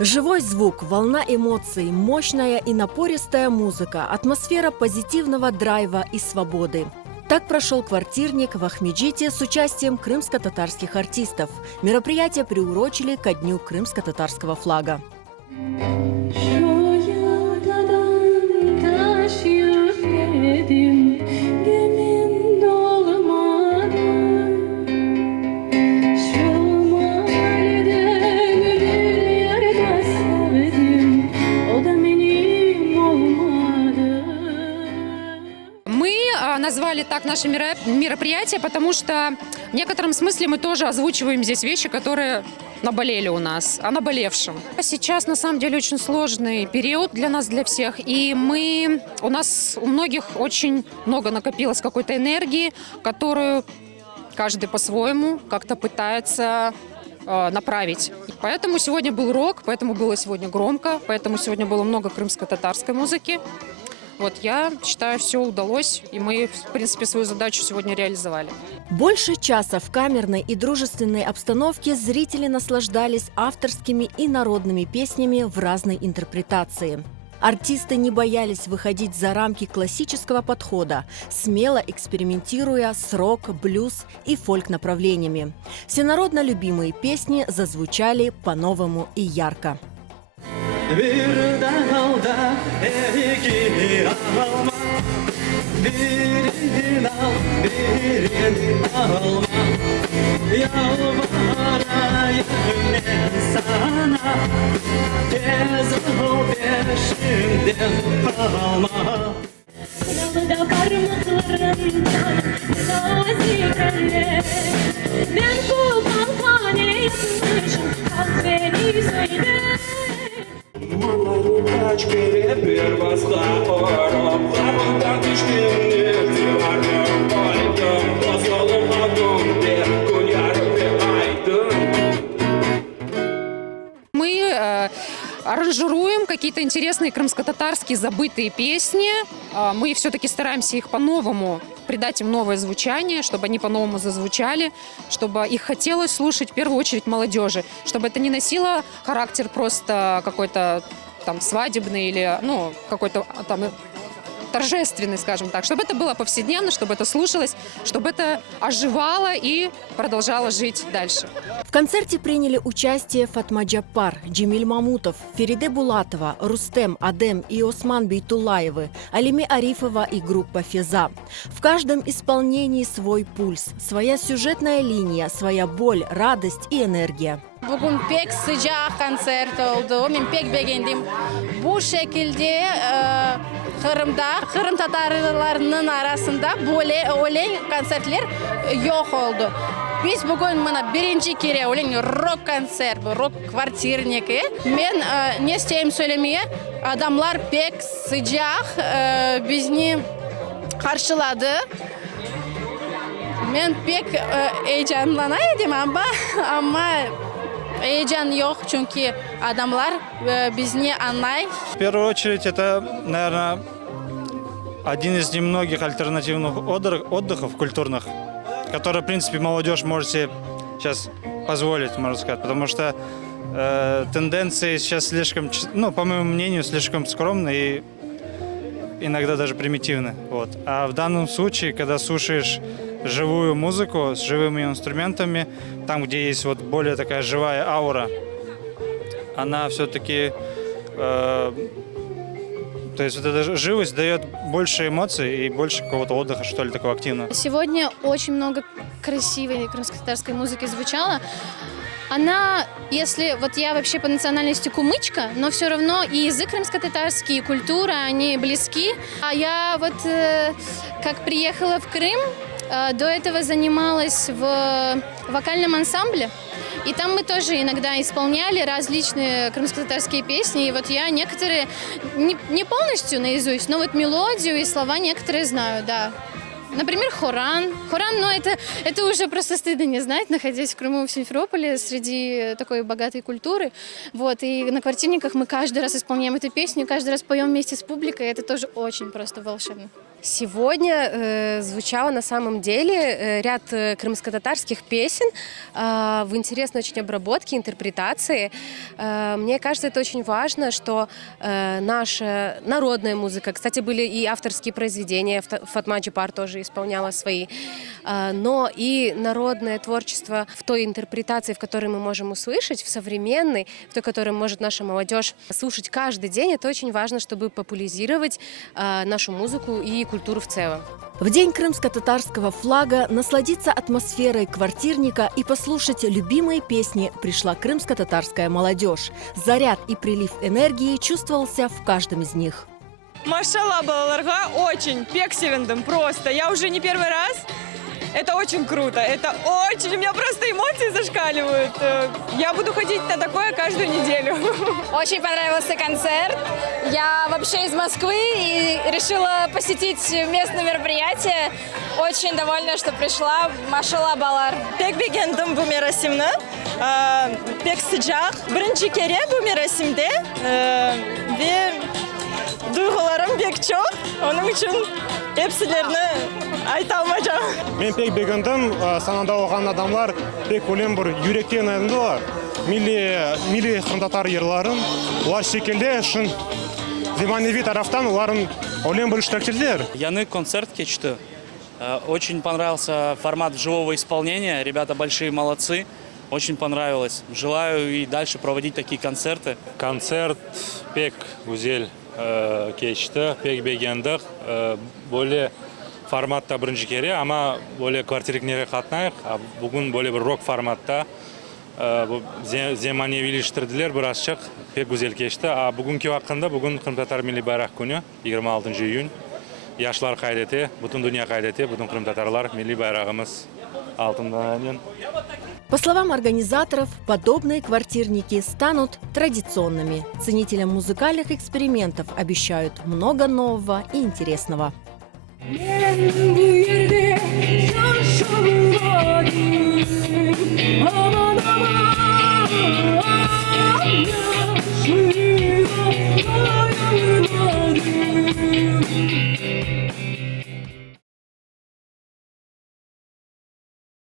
Живой звук, волна эмоций, мощная и напористая музыка, атмосфера позитивного драйва и свободы. Так прошел квартирник в Ахмеджите с участием крымско-татарских артистов. Мероприятие приурочили ко дню крымско-татарского флага. Назвали так наше мероприятие, потому что в некотором смысле мы тоже озвучиваем здесь вещи, которые наболели у нас, о наболевшем. Сейчас на самом деле очень сложный период для нас, для всех, и у нас у многих очень много накопилось какой-то энергии, которую каждый по-своему как-то пытается направить. Поэтому сегодня был рок, поэтому было сегодня громко, поэтому сегодня было много крымско-татарской музыки. Вот я считаю, все удалось, и мы, в принципе, свою задачу сегодня реализовали. Больше часа в камерной и дружественной обстановке зрители наслаждались авторскими и народными песнями в разной интерпретации. Артисты не боялись выходить за рамки классического подхода, смело экспериментируя с рок, блюз и фольк-направлениями. Всенародно любимые песни зазвучали по-новому и ярко. Bir dalda iki alma, birini al, birini alma. Yalvarayım ben sana, tez ol peşimden kalma. Sınavda parmaklarımdan nazikenler, ben bu kalkane yapmışım, kalk beni söyle. Мы аранжируем какие-то интересные крымско-татарские забытые песни. Мы все-таки стараемся их по-новому придать им новое звучание, чтобы они по-новому зазвучали, чтобы их хотелось слушать в первую очередь молодежи, чтобы это не носило характер просто какой-то там свадебный или какой-то там торжественный, скажем так, чтобы это было повседневно, чтобы это слушалось, чтобы это оживало и продолжало жить дальше. В концерте приняли участие Фатма Джаппар, Джемиль Мамутов, Фериде Булатова, Рустем, Адем и Осман Бейтулаевы, Алиме Арифова и группа «Феза». В каждом исполнении свой пульс, своя сюжетная линия, своя боль, радость и энергия. Bugün pek sıcak konser oldu. Ben pek beğendim. Bu şekilde Kırım Tatarlarının arasında böyle konserler yok oldu. Biz bugün birinci kere rock konser, rock kvartirniki. Ben ne isteyeyim söylemeye? Adamlar pek sıcak bizi karşıladı. Ben pek heyecanlanaydım ama heyecan yok çünkü adamlar bizi anlay. В первую очередь, это, наверное, один из немногих альтернативных отдыхов культурных, которые, в принципе, молодежь может себе сейчас позволить, можно сказать, потому что тенденции сейчас слишком, по моему мнению, слишком скромные и иногда даже примитивны. Вот. А в данном случае, когда слушаешь живую музыку с живыми инструментами, там, где есть более такая живая аура, она все-таки, то есть эта живость дает больше эмоций и больше какого-то отдыха, что ли, такого активного. Сегодня очень много красивой крымско-татарской музыки звучало. Она, если я вообще по национальности кумычка, но все равно и язык крымско-татарский, и культура, они близки. А я как приехала в Крым, до этого занималась в вокальном ансамбле. И там мы тоже иногда исполняли различные крымско-татарские песни. И я некоторые, не полностью наизусть, но мелодию и слова некоторые знаю, да. Например, хоран. Хоран, это уже просто стыдно не знать, находясь в Крыму, в Симферополе, среди такой богатой культуры. И на квартирниках мы каждый раз исполняем эту песню, каждый раз поем вместе с публикой. Это тоже очень просто волшебно. Сегодня звучало на самом деле ряд крымско-татарских песен в интересной очень обработке, интерпретации. Мне кажется, это очень важно, что наша народная музыка, кстати, были и авторские произведения, Фатма Джипар тоже исполняла свои, но и народное творчество в той интерпретации, в которой мы можем услышать, в современной, в той, которую может наша молодежь слушать каждый день, это очень важно, чтобы популяризировать нашу музыку и культуру в целом. В день крымско-татарского флага насладиться атмосферой квартирника и послушать любимые песни пришла крымско-татарская молодежь. Заряд и прилив энергии чувствовался в каждом из них. Машалла балаларга, очень пек севендым, просто. Я уже не первый раз. Это очень круто, это очень, у меня просто эмоции зашкаливают. Я буду ходить на такое каждую неделю. Очень понравился концерт. Я вообще из Москвы и решила посетить местное мероприятие. Очень довольна, что пришла. Машалла балар. Pek beğendim bu merasimni. Pek sıcak. Birinci kere bu merasimde ve duygularım pek çok. Onun için hepsilerini aytamayacağım. Мен пек бегендім, санада оған адамлар пек өлем бір юректен әнді милли хандатар ерларын, олар шекелде шын заманауи тарафтан оларын өлем бір штактелдер. Яны концерт кечті. Очень понравился формат живого исполнения. Ребята большие молодцы. Очень понравилось. Желаю и дальше проводить такие концерты. Концерт пек güzel кечті, пек бегендік, более форматта бірінші кере, ама более квартирикнере қатнайық, бүгін более бір рок форматта земаневиліштірділер бір ашық, пек güzel кешті. Бүгінгі вақында, бүгін Крым-Татар милли байрақ күні, 26 июнь. Яшлар қайдете, бүтін дүния қайдете, бүтін Крым-Татарлар милли байрағымыз алтындан. По словам организаторов, подобные квартирники станут традиционными. Ценителям музыкальных экспериментов обещают много нового и интересного. Bu yerde